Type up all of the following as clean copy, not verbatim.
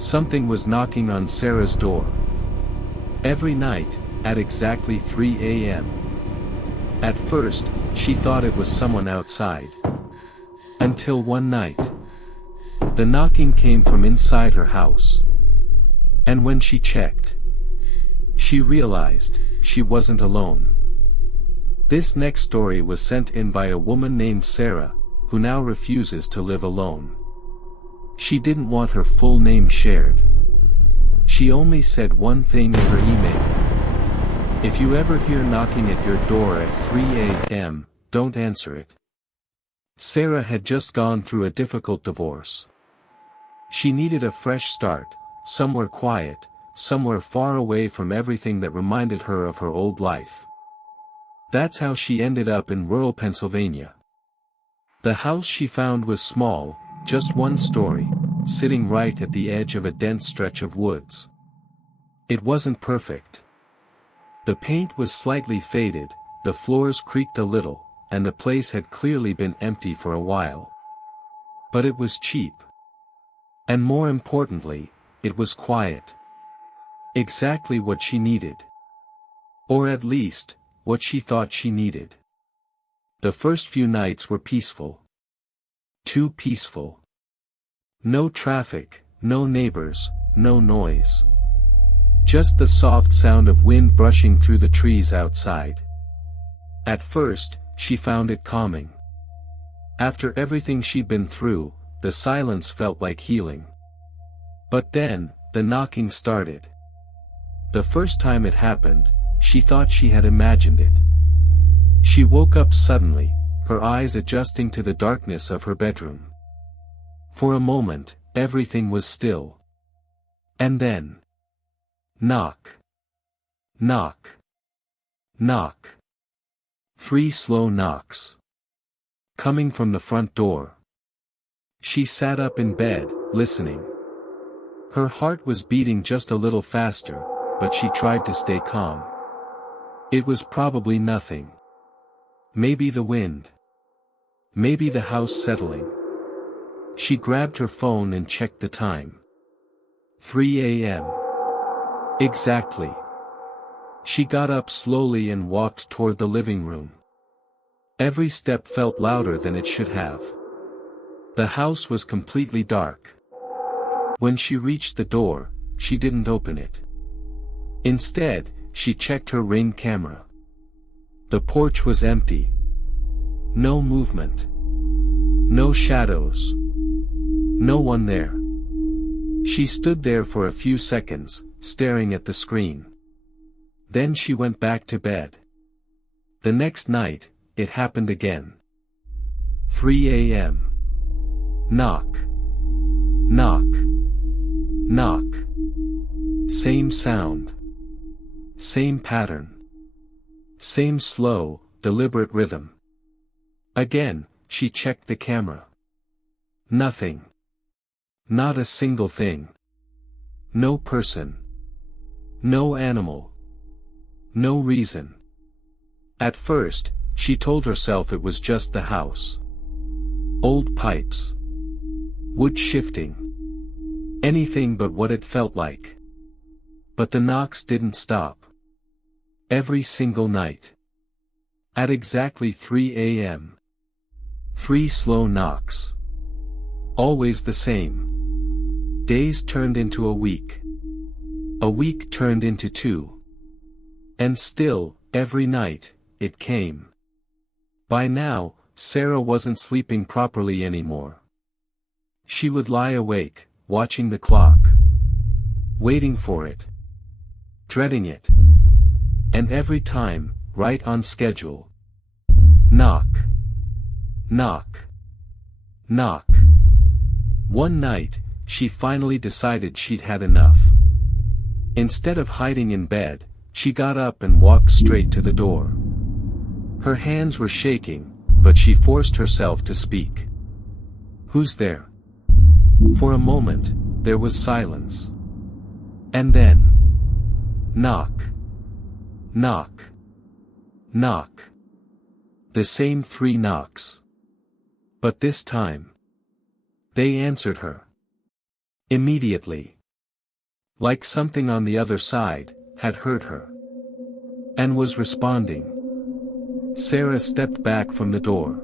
Something was knocking on Sarah's door. Every night, at exactly 3 a.m. At first, she thought it was someone outside. Until one night, the knocking came from inside her house. And when she checked, she realized she wasn't alone. This next story was sent in by a woman named Sarah, who now refuses to live alone. She didn't want her full name shared. She only said one thing in her email. If you ever hear knocking at your door at 3 a.m., don't answer it. Sarah had just gone through a difficult divorce. She needed a fresh start, somewhere quiet, somewhere far away from everything that reminded her of her old life. That's how she ended up in rural Pennsylvania. The house she found was small, just one story, sitting right at the edge of a dense stretch of woods. It wasn't perfect. The paint was slightly faded, the floors creaked a little, and the place had clearly been empty for a while. But it was cheap. And more importantly, it was quiet. Exactly what she needed. Or at least, what she thought she needed. The first few nights were peaceful. Too peaceful. No traffic, no neighbors, no noise. Just the soft sound of wind brushing through the trees outside. At first, she found it calming. After everything she'd been through, the silence felt like healing. But then, the knocking started. The first time it happened, she thought she had imagined it. She woke up suddenly, her eyes adjusting to the darkness of her bedroom. For a moment, everything was still. And then, knock. Knock. Knock. 3 slow knocks. Coming from the front door. She sat up in bed, listening. Her heart was beating just a little faster, but she tried to stay calm. It was probably nothing. Maybe the wind. Maybe the house settling. She grabbed her phone and checked the time. 3 a.m. Exactly. She got up slowly and walked toward the living room. Every step felt louder than it should have. The house was completely dark. When she reached the door, she didn't open it. Instead, she checked her Ring camera. The porch was empty. No movement. No shadows. No one there. She stood there for a few seconds, staring at the screen. Then she went back to bed. The next night, it happened again. 3 a.m. Knock. Knock. Knock. Same sound. Same pattern. Same slow, deliberate rhythm. Again, she checked the camera. Nothing. Not a single thing. No person. No animal. No reason. At first, she told herself it was just the house. Old pipes. Wood shifting. Anything but what it felt like. But the knocks didn't stop. Every single night. At exactly 3 a.m. 3 slow knocks. Always the same. Days turned into a week. A week turned into 2. And still, every night, it came. By now, Sarah wasn't sleeping properly anymore. She would lie awake, watching the clock. Waiting for it. Dreading it. And every time, right on schedule. Knock. Knock. Knock. One night, she finally decided she'd had enough. Instead of hiding in bed, she got up and walked straight to the door. Her hands were shaking, but she forced herself to speak. Who's there? For a moment, there was silence. And then, knock. Knock. Knock. The same 3 knocks. But this time, they answered her. Immediately. Like something on the other side had heard her and was responding. Sarah stepped back from the door.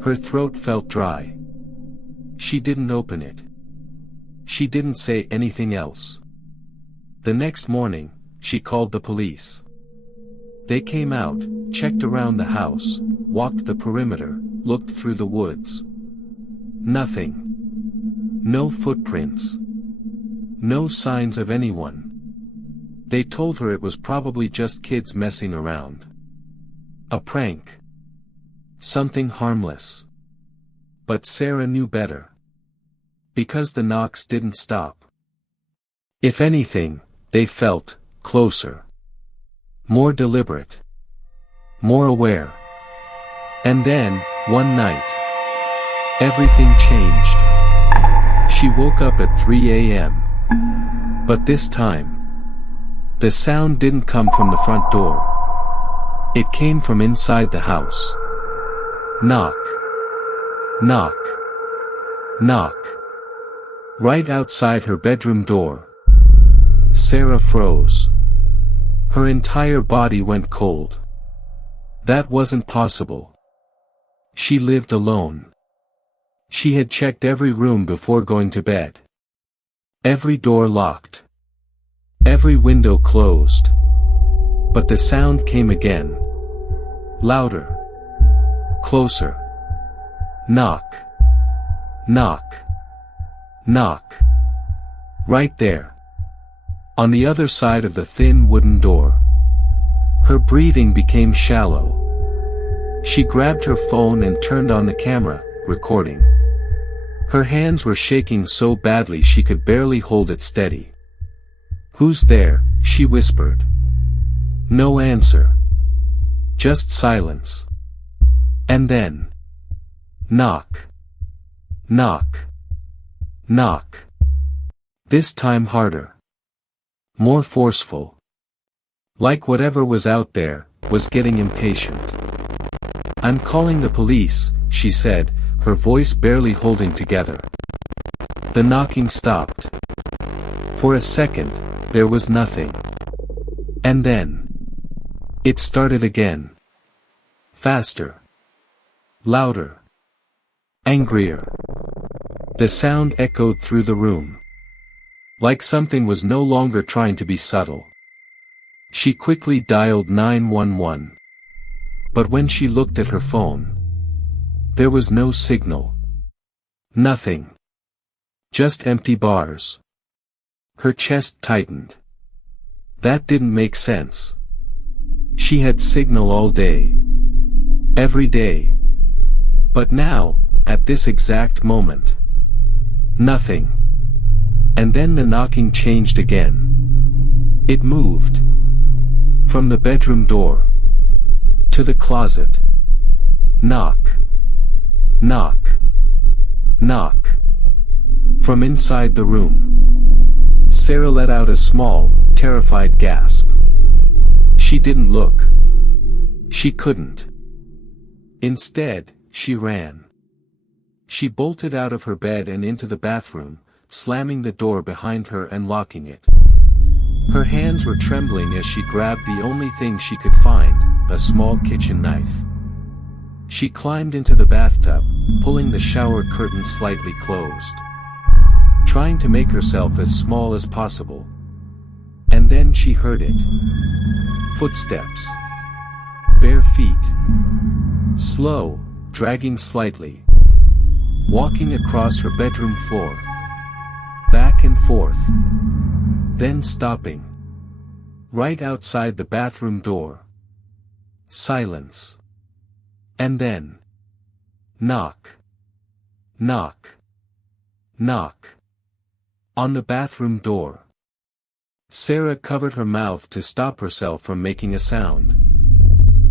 Her throat felt dry. She didn't open it. She didn't say anything else. The next morning, she called the police. They came out, checked around the house, walked the perimeter, looked through the woods. Nothing. No footprints. No signs of anyone. They told her it was probably just kids messing around. A prank. Something harmless. But Sarah knew better. Because the knocks didn't stop. If anything, they felt closer. More deliberate. More aware. And then, one night, everything changed. She woke up at 3 a.m. But this time, the sound didn't come from the front door. It came from inside the house. Knock. Knock. Knock. Right outside her bedroom door. Sarah froze. Her entire body went cold. That wasn't possible. She lived alone. She had checked every room before going to bed. Every door locked. Every window closed. But the sound came again. Louder. Closer. Knock. Knock. Knock. Right there. On the other side of the thin wooden door. Her breathing became shallow. She grabbed her phone and turned on the camera, recording. Her hands were shaking so badly she could barely hold it steady. "Who's there?" she whispered. No answer. Just silence. And then. Knock. Knock. Knock. This time harder. More forceful. Like whatever was out there, was getting impatient. "I'm calling the police," she said, her voice barely holding together. The knocking stopped. For a second, there was nothing. And then. It started again. Faster. Louder. Angrier. The sound echoed through the room. Like something was no longer trying to be subtle. She quickly dialed 911. But when she looked at her phone, there was no signal. Nothing. Just empty bars. Her chest tightened. That didn't make sense. She had signal all day. Every day. But now, at this exact moment. Nothing. And then the knocking changed again. It moved. From the bedroom door. To the closet. Knock. Knock. Knock. From inside the room. Sarah let out a small, terrified gasp. She didn't look. She couldn't. Instead, she ran. She bolted out of her bed and into the bathroom, slamming the door behind her and locking it. Her hands were trembling as she grabbed the only thing she could find, a small kitchen knife. She climbed into the bathtub, pulling the shower curtain slightly closed. Trying to make herself as small as possible. And then she heard it. Footsteps. Bare feet. Slow, dragging slightly. Walking across her bedroom floor. Back and forth. Then stopping. Right outside the bathroom door. Silence. And then. Knock. Knock. Knock. On the bathroom door. Sarah covered her mouth to stop herself from making a sound.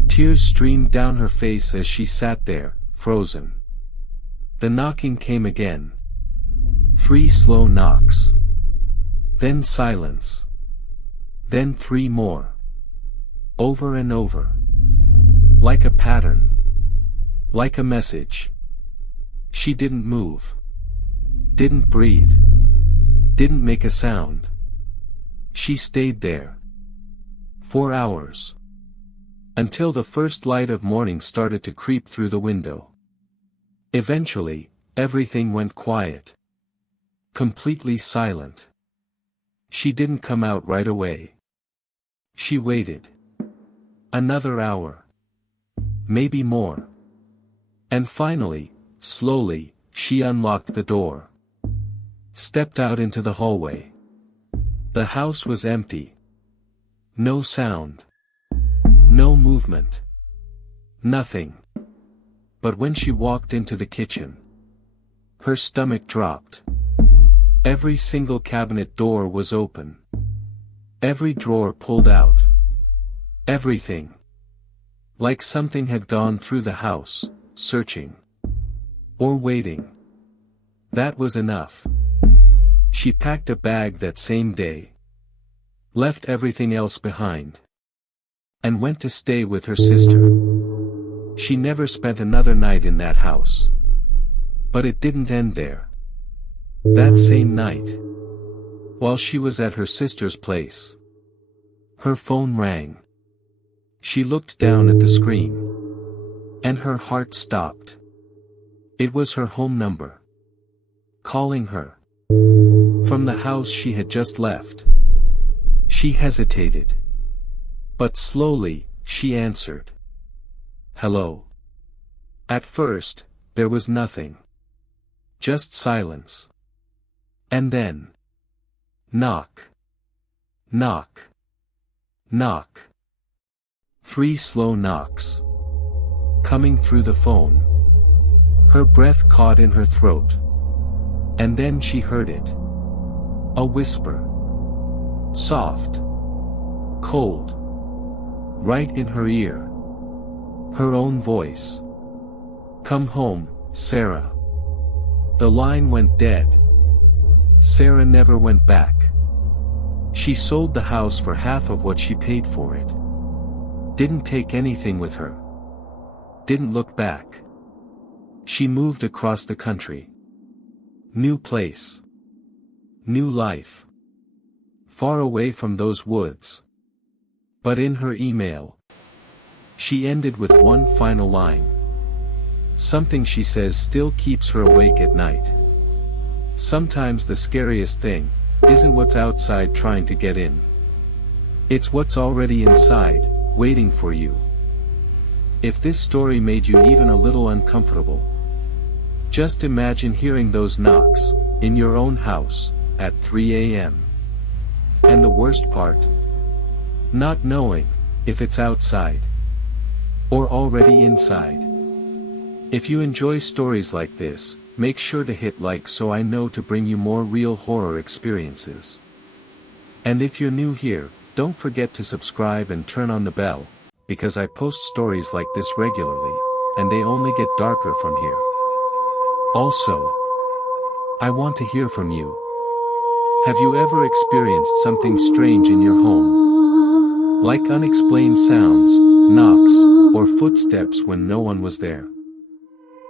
Tears streamed down her face as she sat there, frozen. The knocking came again. 3 slow knocks. Then silence. Then 3 more. Over and over. Like a pattern. Like a message. She didn't move. Didn't breathe. Didn't make a sound. She stayed there. 4 hours. Until the first light of morning started to creep through the window. Eventually, everything went quiet. Completely silent. She didn't come out right away. She waited. Another hour. Maybe more. And finally, slowly, she unlocked the door. Stepped out into the hallway. The house was empty. No sound. No movement. Nothing. But when she walked into the kitchen, her stomach dropped. Every single cabinet door was open. Every drawer pulled out. Everything. Like something had gone through the house, searching. Or waiting. That was enough. She packed a bag that same day. Left everything else behind. And went to stay with her sister. She never spent another night in that house. But it didn't end there. That same night, while she was at her sister's place, her phone rang. She looked down at the screen. And her heart stopped. It was her home number. Calling her. From the house she had just left. She hesitated. But slowly, she answered. Hello. At first, there was nothing. Just silence. And then. Knock. Knock. Knock. 3 slow knocks. Coming through the phone. Her breath caught in her throat. And then she heard it. A whisper. Soft. Cold. Right in her ear. Her own voice. Come home, Sarah. The line went dead. Sarah never went back. She sold the house for half of what she paid for it. Didn't take anything with her. Didn't look back. She moved across the country. New place. New life. Far away from those woods. But in her email, she ended with one final line. Something she says still keeps her awake at night. Sometimes the scariest thing isn't what's outside trying to get in. It's what's already inside, waiting for you. If this story made you even a little uncomfortable, just imagine hearing those knocks in your own house at 3 a.m. And the worst part, not knowing if it's outside or already inside. If you enjoy stories like this, make sure to hit like so I know to bring you more real horror experiences. And if you're new here, don't forget to subscribe and turn on the bell, because I post stories like this regularly, and they only get darker from here. Also, I want to hear from you. Have you ever experienced something strange in your home? Like unexplained sounds, knocks, or footsteps when no one was there?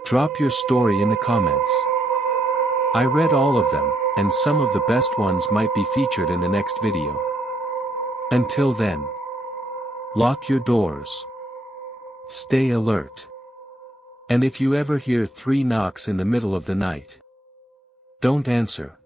Drop your story in the comments. I read all of them, and some of the best ones might be featured in the next video. Until then, lock your doors. Stay alert. And if you ever hear 3 knocks in the middle of the night, don't answer.